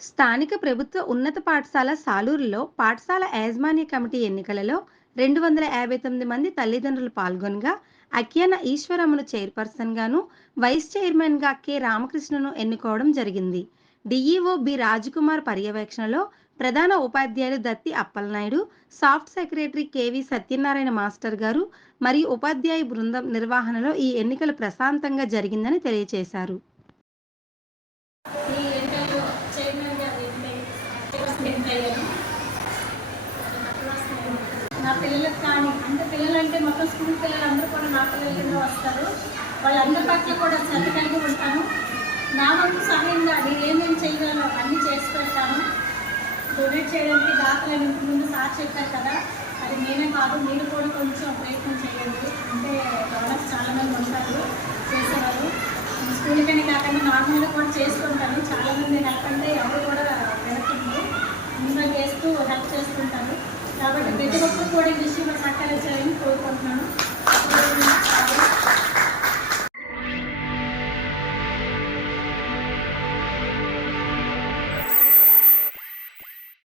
స్థానిక ప్రభుత్వ ఉన్నత పాఠశాల సాలూరులో పాఠశాల యాజమాన్య కమిటీ ఎన్నికలలో 259 మంది తల్లిదండ్రులు పాల్గొనగా అక్యాన ఈశ్వరమ్మను చైర్పర్సన్ గాను వైస్ చైర్మన్ గా కె రామకృష్ణను ఎన్నుకోవడం జరిగింది. డిఈఓ బి రాజకుమార్ పర్యవేక్షణలో ప్రధాన ఉపాధ్యాయులు దత్తి అప్పలనాయుడు, సాఫ్ట్ సెక్రటరీ కెవి సత్యనారాయణ మాస్టర్ గారు మరియు ఉపాధ్యాయ బృందం నిర్వహణలో ఈ ఎన్నికలు ప్రశాంతంగా జరిగిందని తెలియజేశారు. నా పిల్లలకు కానీ అంటే పిల్లలంటే మొత్తం స్కూల్ పిల్లలందరూ కూడా నా పిల్లల కింద వస్తారు. వాళ్ళందరి పట్ల కూడా శ్రద్ధ కలిగి ఉంటాను. నా వంతు సహాయంగా నేను ఏమేమి చేయగలను అన్నీ చేసి పెడతాను. డొనేట్ చేయడానికి దాఖలని ముందు సార్ చెప్పారు కదా, అది నేనే కాదు, మీరు కూడా కొంచెం ప్రయత్నం చేయండి. అంటే డోనర్స్ చాలామంది ఉంటారు చేసేవాళ్ళు. స్కూల్కని కాకుండా నార్మల్గా కూడా చేసుకుంటాను. చాలామంది హెల్ప్ అంటే ఎవరు కూడా వెనక్కి ముందుగా చేస్తూ హెల్ప్ చేస్తుంటారు. కాబట్టి ప్రతి ఒక్కరు కూడా ఈ విషయంలో సహకరించాలని కోరుకుంటున్నాను.